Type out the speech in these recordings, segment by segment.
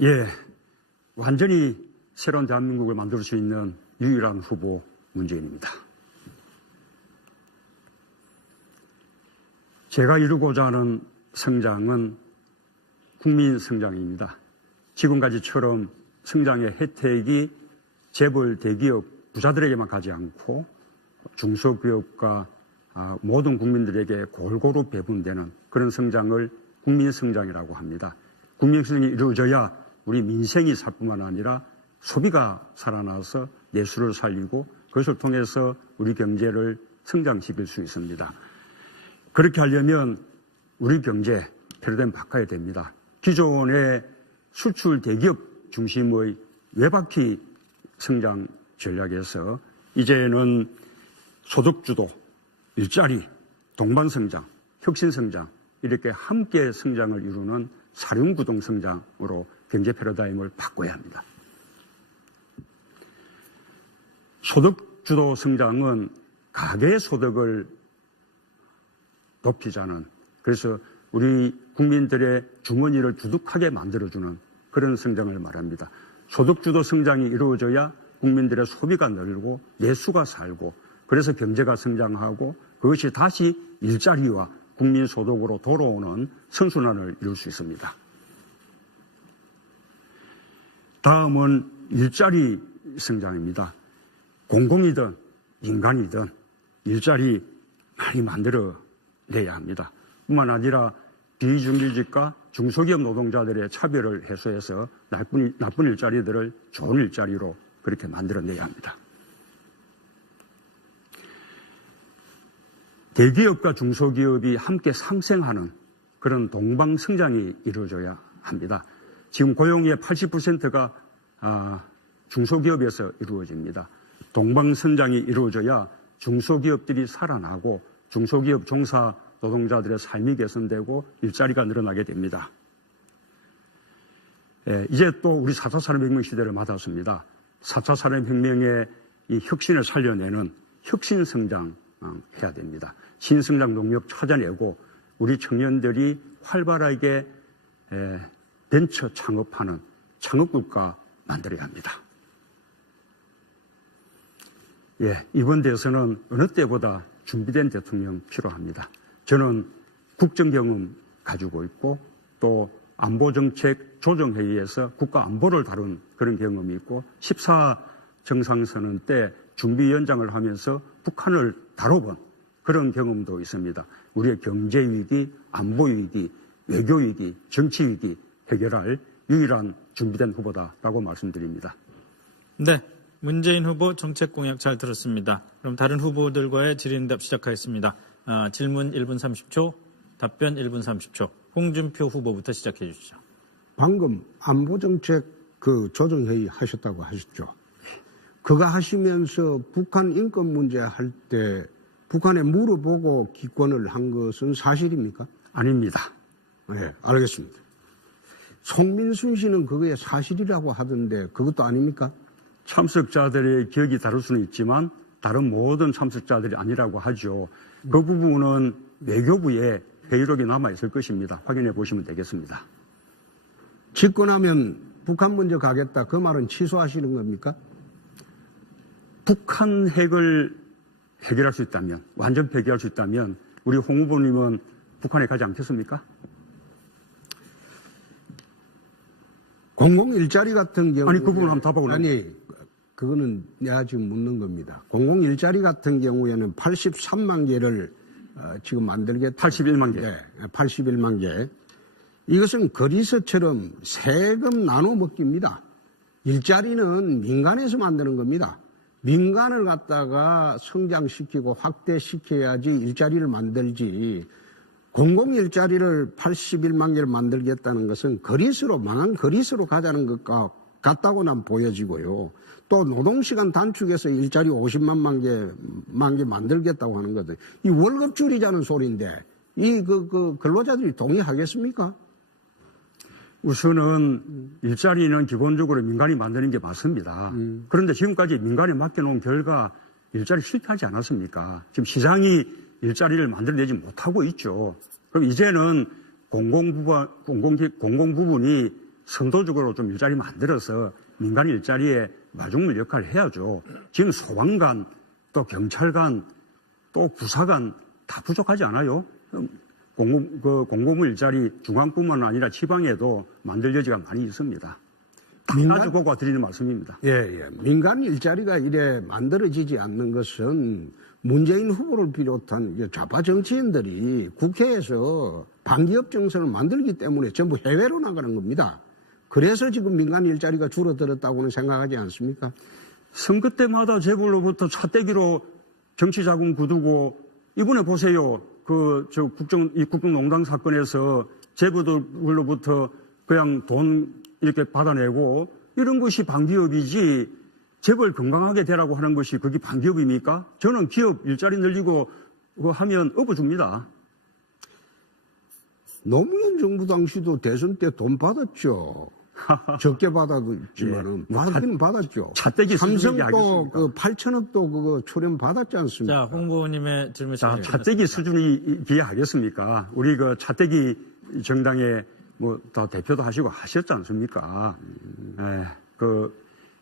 예, 완전히 새로운 대한민국을 만들 수 있는 유일한 후보 문재인입니다. 제가 이루고자 하는 성장은 국민 성장입니다. 지금까지처럼 성장의 혜택이 재벌 대기업 부자들에게만 가지 않고 중소기업과 모든 국민들에게 골고루 배분되는 그런 성장을 국민 성장이라고 합니다. 국민 성장이 이루어져야 우리 민생이 살 뿐만 아니라 소비가 살아나서 내수를 살리고 그것을 통해서 우리 경제를 성장시킬 수 있습니다. 그렇게 하려면 우리 경제 패러다임 바꿔야 됩니다. 기존의 수출 대기업 중심의 외바퀴 성장 전략에서 이제는 소득주도, 일자리, 동반성장, 혁신성장 이렇게 함께 성장을 이루는 사륜구동 성장으로 경제 패러다임을 바꿔야 합니다. 소득주도 성장은 가계 소득을 높이자는, 그래서 우리 국민들의 주머니를 두둑하게 만들어주는 그런 성장을 말합니다. 소득주도 성장이 이루어져야 국민들의 소비가 늘고 내수가 살고 그래서 경제가 성장하고 그것이 다시 일자리와 국민 소득으로 돌아오는 선순환을 이룰 수 있습니다. 다음은 일자리 성장입니다. 공공이든 민간이든 일자리 많이 만들어내야 합니다. 뿐만 아니라 비정규직과 중소기업 노동자들의 차별을 해소해서 나쁜 일자리들을 좋은 일자리로 그렇게 만들어내야 합니다. 대기업과 중소기업이 함께 상생하는 그런 동방성장이 이루어져야 합니다. 지금 고용의 80%가 중소기업에서 이루어집니다. 동방성장이 이루어져야 중소기업들이 살아나고 중소기업 종사 노동자들의 삶이 개선되고 일자리가 늘어나게 됩니다. 이제 또 우리 4차 산업혁명 시대를 맞았습니다. 4차 산업혁명의 이 혁신을 살려내는 혁신성장 해야 됩니다. 신성장 동력 찾아내고 우리 청년들이 활발하게 벤처 창업하는 창업국가 만들어야 합니다. 이번 대선은 어느 때보다 준비된 대통령 필요합니다. 저는 국정 경험 가지고 있고 또 안보정책 조정회의에서 국가 안보를 다룬 그런 경험이 있고 14 정상선언 때 준비위원장을 하면서 북한을 다뤄본 그런 경험도 있습니다. 우리의 경제위기, 안보위기, 외교위기, 정치위기 해결할 유일한 준비된 후보다라고 말씀드립니다. 네, 문재인 후보 정책 공약 잘 들었습니다. 그럼 다른 후보들과의 질의응답 시작하겠습니다. 질문 1분 30초, 답변 1분 30초. 홍준표 후보부터 시작해 주시죠. 방금 안보정책 조정회의 하셨다고 하셨죠. 그거 하시면서 북한 인권 문제 할 때 북한에 물어보고 기권을 한 것은 사실입니까? 아닙니다. 네, 알겠습니다. 송민순 씨는 그거에 사실이라고 하던데 그것도 아닙니까? 참석자들의 기억이 다를 수는 있지만 다른 모든 참석자들이 아니라고 하죠. 그 부분은 외교부에 회의록이 남아있을 것입니다. 확인해 보시면 되겠습니다. 집권하면 북한 먼저 가겠다 그 말은 취소하시는 겁니까? 북한 핵을 해결할 수 있다면, 완전 폐기할 수 있다면 우리 홍 후보님은 북한에 가지 않겠습니까? 공공일자리 같은 경우 아니 그 부분 한번 답하고 아니 그거는 내가 지금 묻는 겁니다. 공공일자리 같은 경우에는 83만 개를 지금 만들겠다. 81만 개. 네, 81만 개. 이것은 거리서처럼 세금 나눠 먹기입니다. 일자리는 민간에서 만드는 겁니다. 민간을 갖다가 성장시키고 확대시켜야지 일자리를 만들지 공공일자리를 81만 개를 만들겠다는 것은 거리수로 망한 거리수로 가자는 것과 같다고 난 보여지고요. 또 노동시간 단축해서 일자리 50만 개 만들겠다고 하는 것들. 이 월급 줄이자는 소리인데 이 근로자들이 동의하겠습니까? 우선은 일자리는 기본적으로 민간이 만드는 게 맞습니다. 그런데 지금까지 민간에 맡겨놓은 결과 일자리 실패하지 않았습니까? 지금 시장이 일자리를 만들어내지 못하고 있죠. 그럼 이제는 공공 부분이 선도적으로 좀 일자리 만들어서 민간 일자리에 마중물 역할을 해야죠. 지금 소방관, 또 경찰관, 또 부사관 다 부족하지 않아요? 공공부 일자리 중앙뿐만 아니라 지방에도 만들 여지가 많이 있습니다. 가지고 드리는 말씀입니다. 예. 민간 일자리가 이래 만들어지지 않는 것은 문재인 후보를 비롯한 좌파 정치인들이 국회에서 반기업 정선을 만들기 때문에 전부 해외로 나가는 겁니다. 그래서 지금 민간 일자리가 줄어들었다고는 생각하지 않습니까? 선거 때마다 재벌로부터 차떼기로 정치 자금 거두고 이번에 보세요. 국정농단 사건에서 재벌로부터 그냥 돈 이렇게 받아내고 이런 것이 반기업이지 재벌 건강하게 되라고 하는 것이 그게 반기업입니까? 저는 기업 일자리 늘리고 그거 하면 업어줍니다. 노무현 정부 당시도 대선 때 돈 받았죠. 적게 받았지만은 받긴 받았죠. 차떼기 수준이 삼성도 그 8천억도 그거 출연 받았지 않습니까? 자, 홍 후보님의 질문 자, 시간이 차떼기 수준이 비하하겠습니까? 우리 그 차떼기 정당에 뭐 다 대표도 하시고 하셨지 않습니까?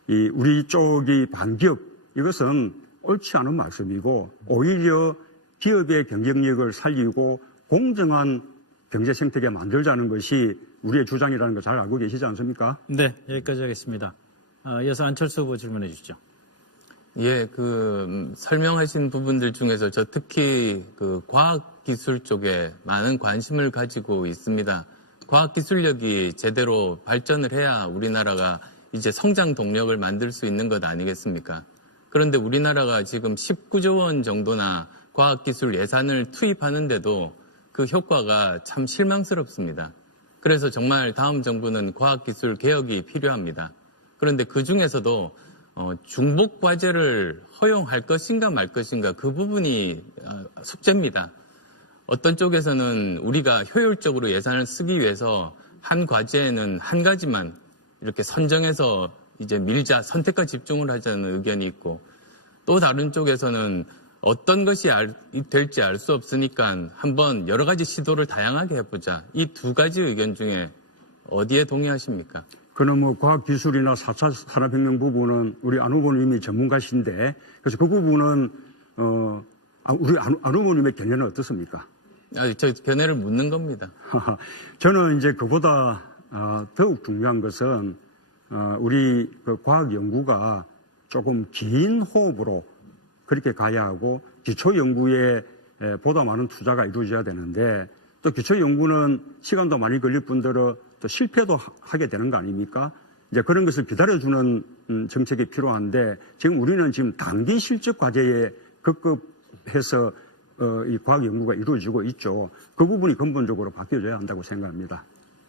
우리 쪽이 반기업 이것은 옳지 않은 말씀이고 오히려 기업의 경쟁력을 살리고 공정한 경제 생태계 만들자는 것이 우리의 주장이라는 거 잘 알고 계시지 않습니까? 네, 여기까지 하겠습니다. 이어서 안철수 후보 질문해 주시죠. 예, 설명하신 부분들 중에서 저 특히 과학기술 쪽에 많은 관심을 가지고 있습니다. 과학기술력이 제대로 발전을 해야 우리나라가 이제 성장 동력을 만들 수 있는 것 아니겠습니까? 그런데 우리나라가 지금 19조 원 정도나 과학기술 예산을 투입하는데도 그 효과가 참 실망스럽습니다. 그래서 정말 다음 정부는 과학기술 개혁이 필요합니다. 그런데 그 중에서도 중복 과제를 허용할 것인가 말 것인가 그 부분이 숙제입니다. 어떤 쪽에서는 우리가 효율적으로 예산을 쓰기 위해서 한 과제에는 한 가지만 이렇게 선정해서 이제 밀자, 선택과 집중을 하자는 의견이 있고 또 다른 쪽에서는 어떤 것이 될지 알 수 없으니까 한번 여러 가지 시도를 다양하게 해보자. 이 두 가지 의견 중에 어디에 동의하십니까? 그는 뭐 과학기술이나 4차 산업혁명 부분은 우리 안 후보님이 전문가신데 그래서 그 부분은 우리 안 후보님의 견해는 어떻습니까? 저 견해를 묻는 겁니다. 저는 이제 그보다 더욱 중요한 것은 우리 그 과학 연구가 조금 긴 호흡으로 그렇게 가야 하고 기초 연구에 보다 많은 투자가 이루어져야 되는데 또 기초 연구는 시간도 많이 걸릴 뿐더러 또 실패도 하게 되는 거 아닙니까? 이제 그런 것을 기다려주는 정책이 필요한데 지금 우리는 지금 단기 실적 과제에 급급해서 이 과학 연구가 이루어지고 있죠. 그 부분이 근본적으로 바뀌어져야 한다고 생각합니다.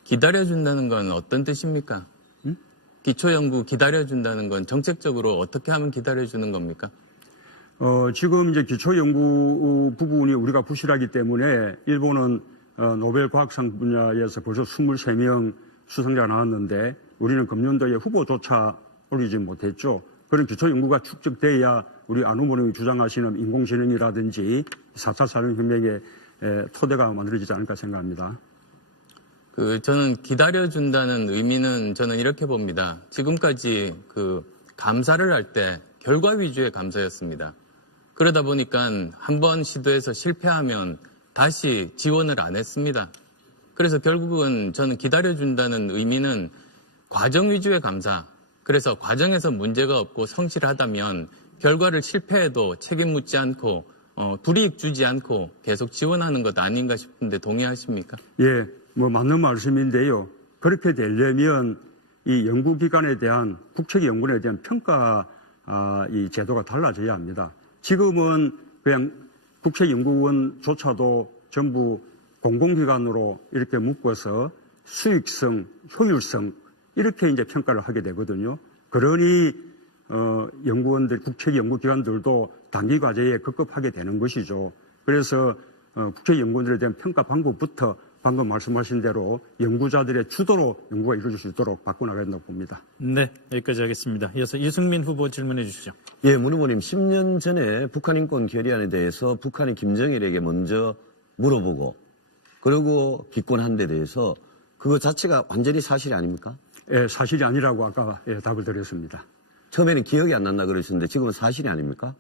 기다려준다는 건 어떤 뜻입니까? 기초연구 기다려준다는 건 정책적으로 어떻게 하면 기다려주는 겁니까? 지금 이제 기초연구 부분이 우리가 부실하기 때문에 일본은 노벨 과학상 분야에서 벌써 23명 수상자가 나왔는데 우리는 금년도에 후보조차 오르지 못했죠. 그런 기초연구가 축적돼야 우리 안 후보님이 주장하시는 인공지능이라든지 4차 산업혁명의 토대가 만들어지지 않을까 생각합니다. 저는 기다려준다는 의미는 저는 이렇게 봅니다. 지금까지 감사를 할 때 결과 위주의 감사였습니다. 그러다 보니까 한번 시도해서 실패하면 다시 지원을 안 했습니다. 그래서 결국은 저는 기다려준다는 의미는 과정 위주의 감사. 그래서 과정에서 문제가 없고 성실하다면 결과를 실패해도 책임 묻지 않고 불이익 주지 않고 계속 지원하는 것 아닌가 싶은데 동의하십니까? 예, 뭐 맞는 말씀인데요. 그렇게 되려면 이 연구기관에 대한 국책 연구에 대한 평가 이 제도가 달라져야 합니다. 지금은 그냥 국책연구원조차도 전부 공공기관으로 이렇게 묶어서 수익성, 효율성 이렇게 이제 평가를 하게 되거든요. 그러니 연구원들, 국책연구기관들도 단기 과제에 급급하게 되는 것이죠. 그래서 국책연구원들에 대한 평가 방법부터 방금 말씀하신 대로 연구자들의 주도로 연구가 이루어질 수 있도록 바꿔나가야 된다고 봅니다. 네, 여기까지 하겠습니다. 이어서 이승민 후보 질문해 주시죠. 예, 문 후보님, 10년 전에 북한 인권 결의안에 대해서 북한이 김정일에게 먼저 물어보고 그리고 기권한 데 대해서 그거 자체가 완전히 사실이 아닙니까? 사실이 아니라고 아까 답을 드렸습니다. 처음에는 기억이 안 난다 그러셨는데 지금은 사실이 아닙니까?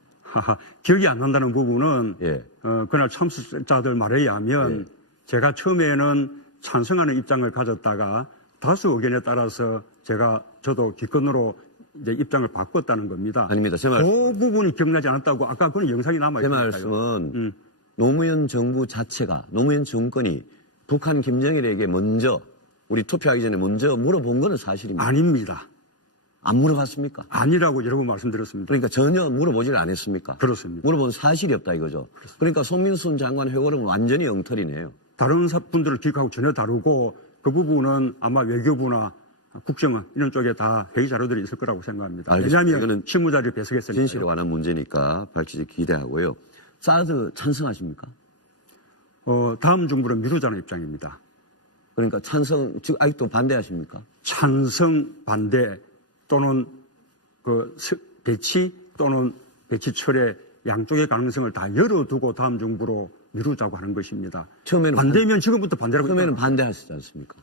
기억이 안 난다는 부분은 예. 그날 참석자들 말에 의하면 제가 처음에는 찬성하는 입장을 가졌다가 다수 의견에 따라서 저도 기권으로 이제 입장을 바꿨다는 겁니다. 아닙니다. 제 말씀. 그 부분이 기억나지 않았다고 아까 그런 영상이 남아 제 있으니까요. 말씀은 노무현 정부 자체가 노무현 정권이 북한 김정일에게 먼저 우리 투표하기 전에 먼저 물어본 거는 사실입니다. 아닙니다. 안 물어봤습니까? 아니라고 여러 번 말씀드렸습니다. 그러니까 전혀 물어보질 않았습니까? 그렇습니다. 물어본 사실이 없다 이거죠. 그러니까 송민순 장관 회고록은 완전히 엉터리네요. 다른 분들을 기억하고 전혀 다르고 그 부분은 아마 외교부나 국정원 이런 쪽에 다 회의 자료들이 있을 거라고 생각합니다. 알겠습니다. 왜냐하면 이거는 실무자를 배석했으니까요. 진실에 관한 문제니까 밝히지 기대하고요. 사드 찬성하십니까? 다음 정부는 미루자는 입장입니다. 그러니까 찬성, 지금 아직도 반대하십니까? 찬성 반대 또는 배치 또는 배치 철회 양쪽의 가능성을 다 열어두고 다음 정부로 미루자고 하는 것입니다. 처음에는 반대면 지금부터 반대라고 처음에는 했잖아요. 반대하셨지 않습니까?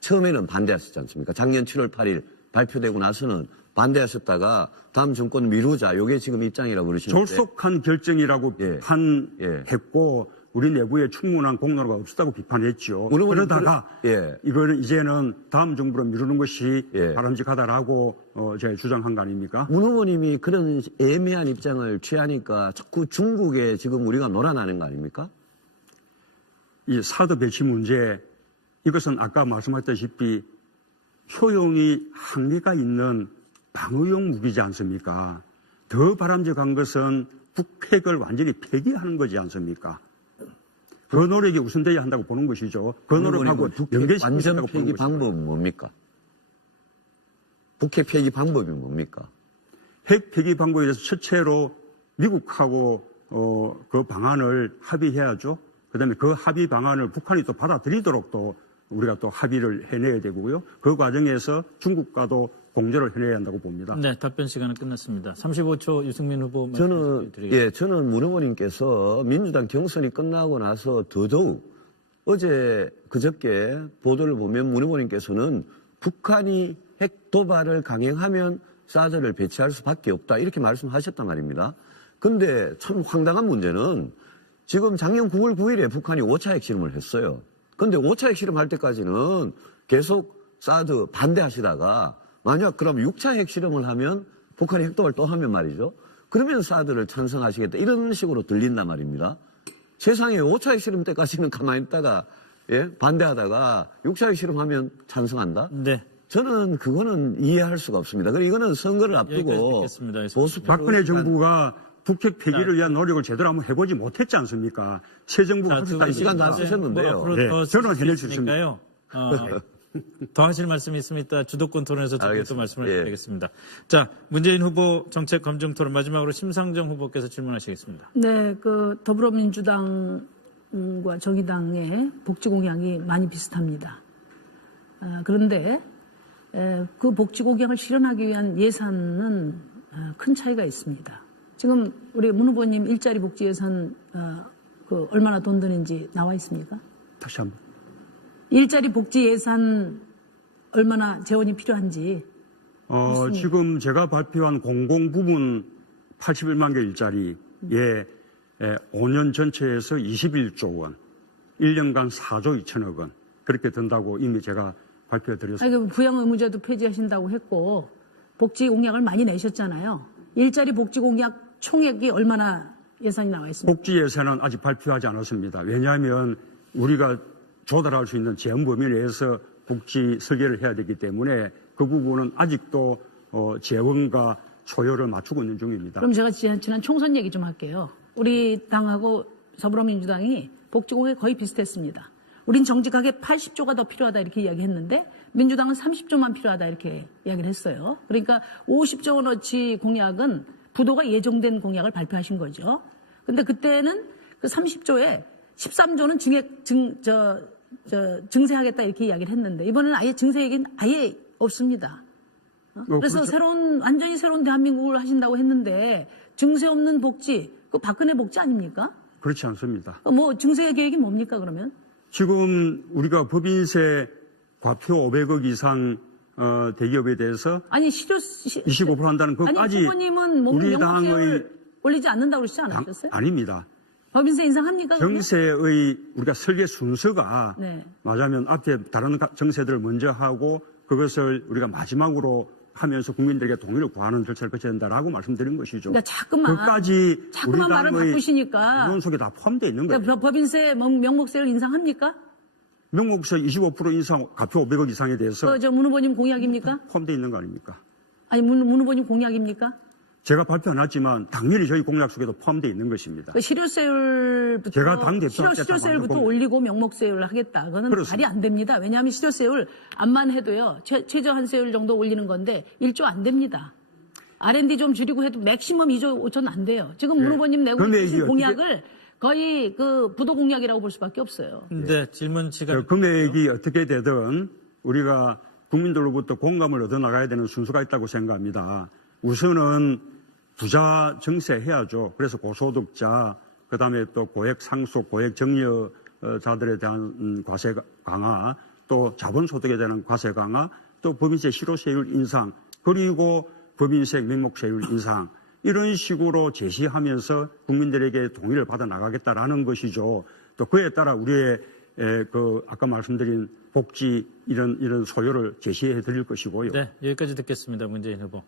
처음에는 반대하셨지 않습니까? 작년 7월 8일 발표되고 나서는 반대하셨다가 다음 정권 미루자, 요게 지금 입장이라고 그러시는데. 졸속한 결정이라고 예. 비판했고 우리 내부에 충분한 공론화가 없었다고 비판했죠. 그러다가 이거는 이제는 다음 정부로 미루는 것이 바람직하다라고 제가 주장한 거 아닙니까? 문 의원님이 그런 애매한 입장을 취하니까 자꾸 중국에 지금 우리가 놀아나는 거 아닙니까? 이 사드 배치 문제 이것은 아까 말씀하셨다시피 효용이 한계가 있는 방어용 무기지 않습니까? 더 바람직한 것은 북핵을 완전히 폐기하는 거지 않습니까? 그 노력이 우선돼야 한다고 보는 것이죠. 그 노력하고 연계시켜야 완전 한다고 보는 폐기 것이죠. 방법은 뭡니까? 북핵 폐기 방법이 뭡니까? 핵 폐기 방법에 대해서 첫째로 미국하고 그 방안을 합의해야죠. 그다음에 그 합의 방안을 북한이 또 받아들이도록 또 우리가 또 합의를 해내야 되고요. 그 과정에서 중국과도 공조를 해내야 한다고 봅니다. 네, 답변 시간은 끝났습니다. 35초 유승민 후보 저는 문 의원님께서 민주당 경선이 끝나고 나서 더더욱 어제 그저께 보도를 보면 문 의원님께서는 북한이 핵 도발을 강행하면 사드를 배치할 수밖에 없다 이렇게 말씀하셨단 말입니다. 근데 참 황당한 문제는 지금 작년 9월 9일에 북한이 5차 핵실험을 했어요. 근데 5차 핵실험 할 때까지는 계속 사드 반대하시다가 만약 그럼 6차 핵실험을 하면 북한이 핵도발 또 하면 말이죠. 그러면 사드를 찬성하시겠다 이런 식으로 들린단 말입니다. 세상에 5차 핵실험 때까지는 가만히 있다가 반대하다가 6차 핵실험하면 찬성한다? 네. 저는 그거는 이해할 수가 없습니다. 그리고 이거는 선거를 앞두고 보수 박근혜 정부가 북핵 폐기를 위한 노력을 제대로 한번 해보지 못했지 않습니까? 새 정부가 자, 시간 다 쓰셨는데요. 네, 저는 해낼 수 있습니다. 더 하실 말씀이 있으면 이따 주도권 토론에서 또 알겠습니다. 말씀을 드리겠습니다. 자, 문재인 후보 정책 검증 토론 마지막으로 심상정 후보께서 질문하시겠습니다. 네, 더불어민주당과 정의당의 복지 공약이 많이 비슷합니다. 그런데 그 복지 공약을 실현하기 위한 예산은 큰 차이가 있습니다. 지금 우리 문 후보님 일자리 복지 예산 얼마나 돈 드는지 나와 있습니까? 다시 한번. 일자리 복지 예산 얼마나 재원이 필요한지. 지금 제가 발표한 공공 부문 81만 개 일자리에 5년 전체에서 21조 원, 1년간 4조 2천억 원 그렇게 든다고 이미 제가 발표해드렸습니다. 부양 의무제도 폐지하신다고 했고 복지 공약을 많이 내셨잖아요. 일자리 복지 공약 총액이 얼마나 예산이 나와 있습니까? 복지 예산은 아직 발표하지 않았습니다. 왜냐하면 우리가 조달할 수 있는 제한 범위 내에서 복지 설계를 해야 되기 때문에 그 부분은 아직도 재원과 소요를 맞추고 있는 중입니다. 그럼 제가 지난 총선 얘기 좀 할게요. 우리 당하고 더불어민주당이 복지 공약이 거의 비슷했습니다. 우린 정직하게 80조가 더 필요하다 이렇게 이야기했는데 민주당은 30조만 필요하다 이렇게 이야기를 했어요. 그러니까 50조 원어치 공약은 부도가 예정된 공약을 발표하신 거죠. 근데 그때는 그 30조에 13조는 증세하겠다 이렇게 이야기를 했는데 이번에는 아예 증세 얘기는 아예 없습니다. 그래서 그렇죠. 완전히 새로운 대한민국을 하신다고 했는데 증세 없는 복지, 그 박근혜 복지 아닙니까? 그렇지 않습니다. 증세 계획이 뭡니까 그러면? 지금 우리가 법인세 과표 500억 이상 대기업에 대해서 아니 25% 한다는 아니 그까지 후보님은 우리 명목세율 올리지 않는다고 그러시지 않으셨어요? 아닙니다. 법인세 인상합니까? 그러면? 정세의 우리가 설계 순서가 네. 맞으면 앞에 다른 정세들을 먼저 하고 그것을 우리가 마지막으로 하면서 국민들에게 동의를 구하는 절차를 거쳐야 된다라고 말씀드린 것이죠. 그러니까 자꾸만 말을 바꾸시니까 이론 속에 다 포함되어 있는 거예요. 그러니까 법인세 명목세율 인상합니까? 명목세 25% 인상, 과표 500억 이상에 대해서 저 문 후보님 공약입니까? 포함되어 있는 거 아닙니까? 아니 문 후보님 공약입니까? 제가 발표 안 했지만 당연히 저희 공약 속에도 포함되어 있는 것입니다. 그 실효세율부터 제가 당대표 실효세율부터 올리고 명목세율을 하겠다. 그거는 그렇습니다. 말이 안 됩니다. 왜냐하면 실효세율 암만 해도요. 최저한세율 정도 올리는 건데 1조 안 됩니다. R&D 좀 줄이고 해도 맥시멈 2조 5천 안 돼요. 지금 문 후보님 내고 금액이 계신 어떻게- 공약을 거의 그 부도 공약이라고 볼 수밖에 없어요. 네, 질문 시간. 금액이 어떻게 되든 우리가 국민들로부터 공감을 얻어 나가야 되는 순서가 있다고 생각합니다. 우선은 부자 정세해야죠. 그래서 고소득자, 그다음에 또 고액 상속, 고액 정려자들에 대한 과세 강화, 또 자본소득에 대한 과세 강화, 또 법인세 실효세율 인상, 그리고 법인세 명목세율 인상, 이런 식으로 제시하면서 국민들에게 동의를 받아 나가겠다라는 것이죠. 또 그에 따라 우리의 아까 말씀드린 복지 이런 소요를 제시해 드릴 것이고요. 네, 여기까지 듣겠습니다. 문재인 후보.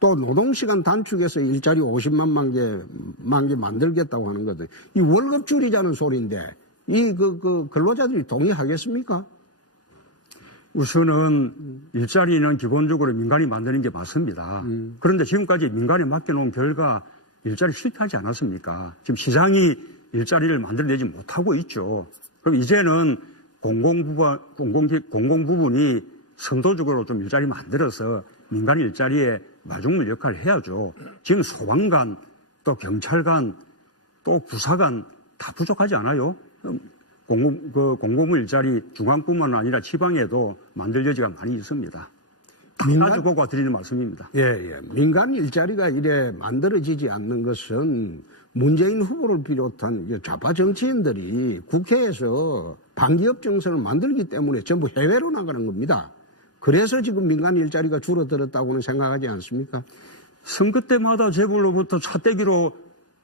또 노동시간 단축해서 일자리 50만 개 만들겠다고 하는 거든. 이 월급 줄이자는 소리인데 이 근로자들이 동의하겠습니까? 우선은 일자리는 기본적으로 민간이 만드는 게 맞습니다. 그런데 지금까지 민간에 맡겨놓은 결과 일자리 실패하지 않았습니까? 지금 시장이 일자리를 만들어내지 못하고 있죠. 그럼 이제는 공공부분이 선도적으로 좀 일자리 만들어서 민간 일자리에 마중물 역할을 해야죠. 지금 소방관, 또 경찰관, 또 부사관 다 부족하지 않아요? 공공부 일자리 중앙뿐만 아니라 지방에도 만들 여지가 많이 있습니다. 가지고 드리는 말씀입니다. 예. 민간 일자리가 이래 만들어지지 않는 것은 문재인 후보를 비롯한 좌파 정치인들이 국회에서 반기업 정서를 만들기 때문에 전부 해외로 나가는 겁니다. 그래서 지금 민간 일자리가 줄어들었다고는 생각하지 않습니까? 선거 때마다 재벌로부터 차떼기로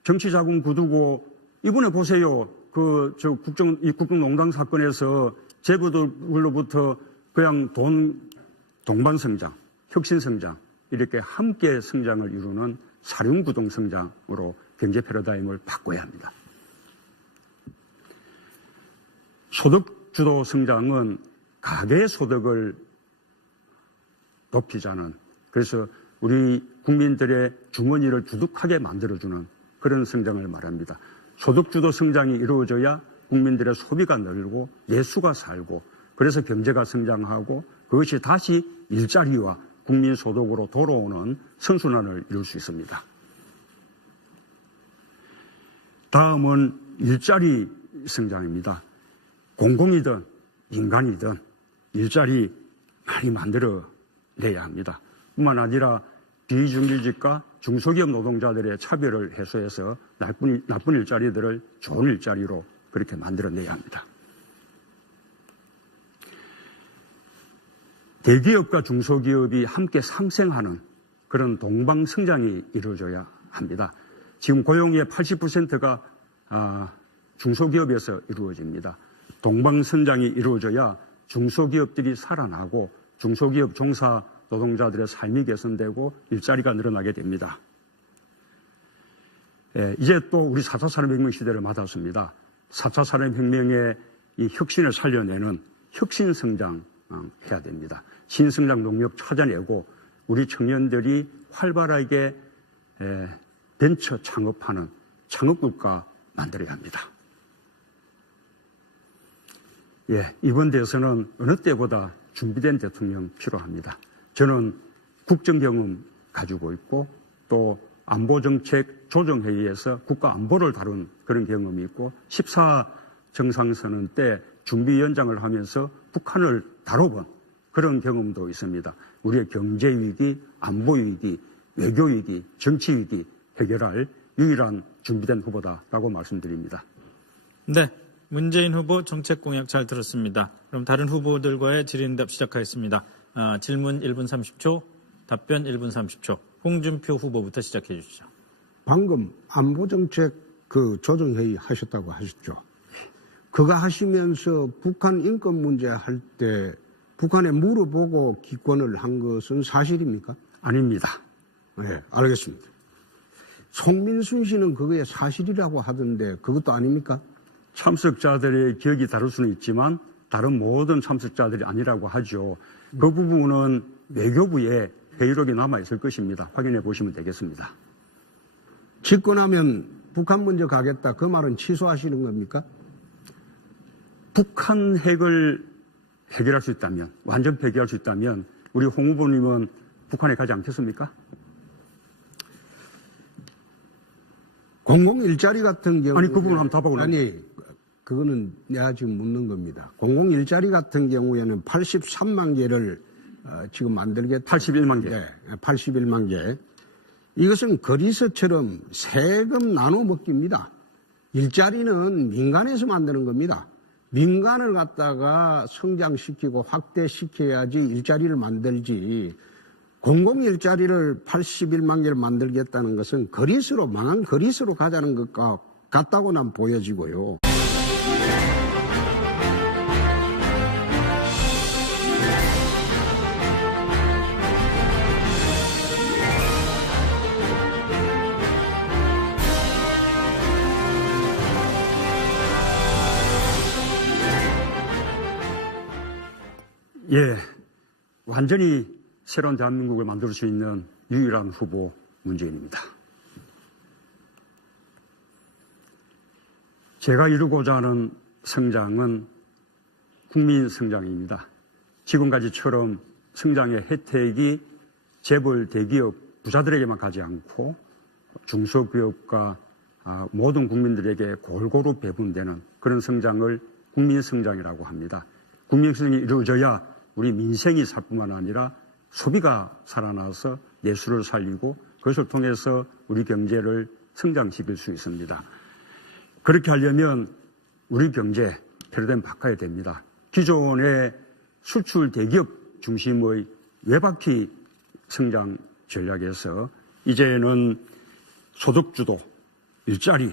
정치자금 거두고 이번에 보세요. 국정농단 사건에서 재벌로부터 그냥 동반성장, 혁신성장 이렇게 함께 성장을 이루는 사륜구동 성장으로 경제 패러다임을 바꿔야 합니다. 소득주도 성장은 가계 소득을 높이자는, 그래서 우리 국민들의 주머니를 두둑하게 만들어주는 그런 성장을 말합니다. 소득주도 성장이 이루어져야 국민들의 소비가 늘고 내수가 살고 그래서 경제가 성장하고 그것이 다시 일자리와 국민 소득으로 돌아오는 선순환을 이룰 수 있습니다. 다음은 일자리 성장입니다. 공공이든 민간이든 일자리 많이 만들어내야 합니다. 뿐만 아니라 비정규직과 중소기업 노동자들의 차별을 해소해서 나쁜 일자리들을 좋은 일자리로 그렇게 만들어내야 합니다. 대기업과 중소기업이 함께 상생하는 그런 동방성장이 이루어져야 합니다. 지금 고용의 80%가 중소기업에서 이루어집니다. 동방성장이 이루어져야 중소기업들이 살아나고 중소기업 종사 노동자들의 삶이 개선되고 일자리가 늘어나게 됩니다. 이제 또 우리 4차 산업혁명 시대를 맞았습니다. 4차 산업혁명의 이 혁신을 살려내는 혁신성장 해야 됩니다. 신성장 동력 찾아내고 우리 청년들이 활발하게 벤처 창업하는 창업국가 만들어야 합니다. 이번 대선은 어느 때보다 준비된 대통령 필요합니다. 저는 국정경험 가지고 있고 또 안보정책 조정회의에서 국가안보를 다룬 그런 경험이 있고 14 정상선언 때 준비위원장을 하면서 북한을 다뤄본 그런 경험도 있습니다. 우리의 경제위기, 안보위기, 외교위기, 정치위기 해결할 유일한 준비된 후보다라고 말씀드립니다. 네, 문재인 후보 정책 공약 잘 들었습니다. 그럼 다른 후보들과의 질의응답 시작하겠습니다. 질문 1분 30초, 답변 1분 30초. 홍준표 후보부터 시작해 주시죠. 방금 안보정책 그 조정회의 하셨다고 하셨죠. 그거 하시면서 북한 인권 문제 할 때 북한에 물어보고 기권을 한 것은 사실입니까? 아닙니다. 네, 알겠습니다. 송민순 씨는 그거에 사실이라고 하던데 그것도 아닙니까? 참석자들의 기억이 다를 수는 있지만 다른 모든 참석자들이 아니라고 하죠. 그 부분은 외교부에 회의록이 남아있을 것입니다. 확인해 보시면 되겠습니다. 집권하면 북한 먼저 가겠다 그 말은 취소하시는 겁니까? 북한 핵을 해결할 수 있다면, 완전 폐기할 수 있다면 우리 홍 후보님은 북한에 가지 않겠습니까? 공공일자리 같은 경우 아니, 그 부분 한번 답하고 아니 그거는 내가 지금 묻는 겁니다. 공공일자리 같은 경우에는 83만 개를 지금 만들겠다. 81만 개. 네, 81만 개. 이것은 거리서처럼 세금 나눠 먹기입니다. 일자리는 민간에서 만드는 겁니다. 민간을 갖다가 성장시키고 확대시켜야지 일자리를 만들지 공공일자리를 81만 개를 만들겠다는 것은 거리수로 망한 거리수로 가자는 것과 같다고 난 보여지고요. 예, 완전히 새로운 대한민국을 만들 수 있는 유일한 후보 문재인입니다. 제가 이루고자 하는 성장은 국민 성장입니다. 지금까지처럼 성장의 혜택이 재벌 대기업 부자들에게만 가지 않고 중소기업과 모든 국민들에게 골고루 배분되는 그런 성장을 국민 성장이라고 합니다. 국민 성장이 이루어져야 우리 민생이 살 뿐만 아니라 소비가 살아나서 내수를 살리고 그것을 통해서 우리 경제를 성장시킬 수 있습니다. 그렇게 하려면 우리 경제 패러다임 바꿔야 됩니다. 기존의 수출 대기업 중심의 외바퀴 성장 전략에서 이제는 소득주도 일자리